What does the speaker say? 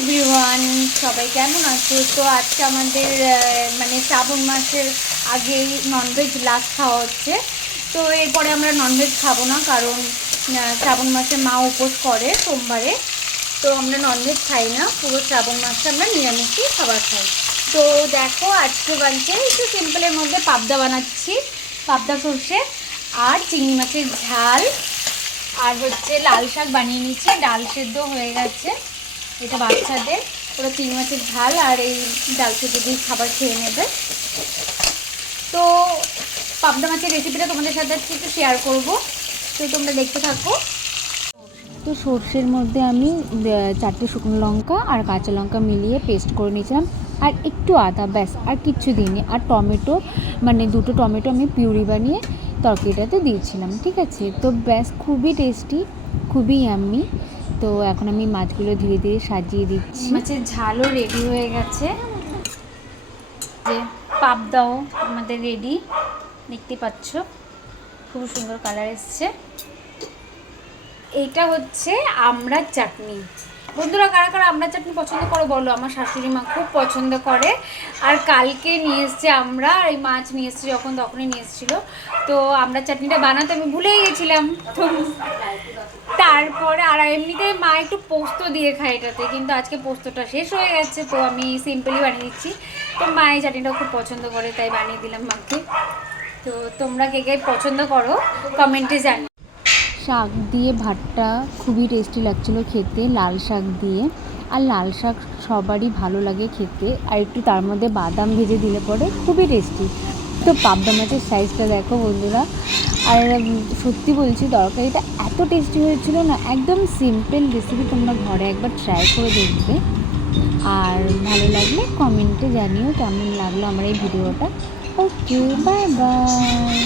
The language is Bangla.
এভরিওয়ান, সবাই কেমন আছো? তো আজকে আমাদের মানে শ্রাবণ মাসের আগেই ননভেজ লাস্ট খাওয়া হচ্ছে। তো এরপরে আমরা ননভেজ খাবো না, কারণ শ্রাবণ মাসে মা উপোস করে সোমবারে। তো আমরা ননভেজ খাই না, পুরো শ্রাবণ মাসে আমরা নিরামিষই খাবার খাই। তো দেখো আজকে বানছে একটু সিম্পলের মধ্যে পাবদা বানাচ্ছি, পাবদা সর্ষে আর চিংড়ি মাছের ঝাল, আর হচ্ছে লাল শাক বানিয়ে নিচ্ছি, ডাল সেদ্ধ হয়ে গেছে। এটা বাচ্চাদের, ওরা চিংড়ি মাছের ঝাল আর এই ডাল সেদ্ধ দিয়ে খাবার খেয়ে নেবে। তো পাবদা মাছের রেসিপিটা তোমাদের সাথে আজকে একটু শেয়ার করব, তো তোমরা দেখতে থাকো। তো সর্ষের মধ্যে আমি 4টে শুকনো লঙ্কা আর কাঁচা লঙ্কা মিলিয়ে পেস্ট করে নিয়েছিলাম, আর একটু আদা, ব্যাস আর কিচ্ছু দিইনি। আর টমেটো, মানে 2টো টমেটো আমি পিউরি বানিয়ে তরকারিটাতে দিয়েছিলাম, ঠিক আছে। তো ব্যাস খুবই টেস্টি, খুবই ইয়াম্মি। তো এখন আমি মাছগুলো ধীরে ধীরে সাজিয়ে দিচ্ছি। মাছের ঝালও রেডি হয়ে গেছে, যে পাবদাও আমাদের রেডি, দেখতে পাচ্ছ খুব সুন্দর কালার এসছে। এইটা হচ্ছে আমড়ার চাটনি। বন্ধুরা, কারা কারা আমড়ার চাটনি পছন্দ করো বলো? আমার শাশুড়ি মা খুব পছন্দ করে। আর কালকে নিয়ে এসছে আমরা, আর এই মাছ নিয়ে এসছে যখন, তখনই নিয়ে এসেছিলো। তো আমড়ার চাটনিটা বানাতে আমি ভুলেই গেছিলাম। তো তারপরে আর এমনিতে মা একটু পোস্ত দিয়ে খায় এটাতে, কিন্তু আজকে পোস্তটা শেষ হয়ে গেছে, তো আমি সিম্পলি বানিয়ে দিচ্ছি। তো মা এই চাটনিটাও খুব পছন্দ করে, তাই বানিয়ে দিলাম মাকে। তো তোমরা কে কে পছন্দ করো কমেন্টে জানি। শাক দিয়ে ভাতটা খুবই টেস্টি লাগছিলো খেতে, লাল শাক দিয়ে। আর লাল শাক সবারই ভালো লাগে খেতে, আর একটু তার মধ্যে বাদাম ভেজে দিলে পরে খুবই টেস্টি। তো পাবদা মাছের সাইজটা দেখো বন্ধুরা। আর সত্যি বলছি, তরকারিটা এত টেস্টি হয়েছিল না, একদম সিম্পল রেসিপি, তোমরা ঘরে একবার ট্রাই করে দেখবে। আর ভালো লাগলে কমেন্টে জানিও কেমন লাগলো আমার এই ভিডিওটা। ওকে, বাই বাই।